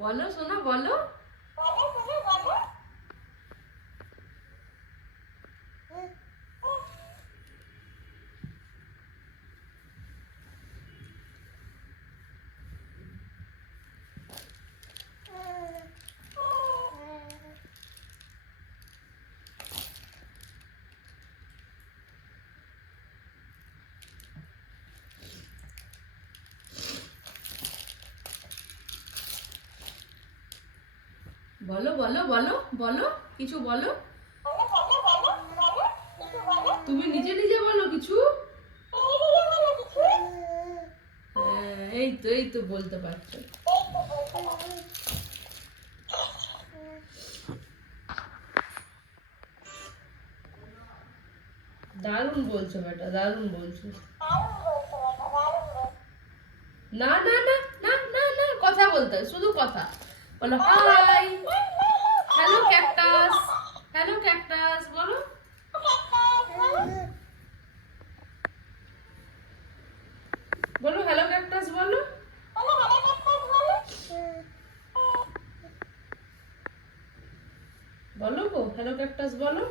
বলো সোনা বলো। বলো বলো বলো বলো কিছু বলো। তুমি নিজে নিজে বলো কিছু। হ্যাঁ এই তো বলতে পারছো। দারুণ বলছো বেটা, দারুণ বলছো। না না না না না না, কথা বলতে হয়, শুধু কথা বলো। Hi, hello cactus, hello cactus বলো। বলো হ্যালো ক্যাকটাস বলো। বলো গো হ্যালো ক্যাকটাস বলো।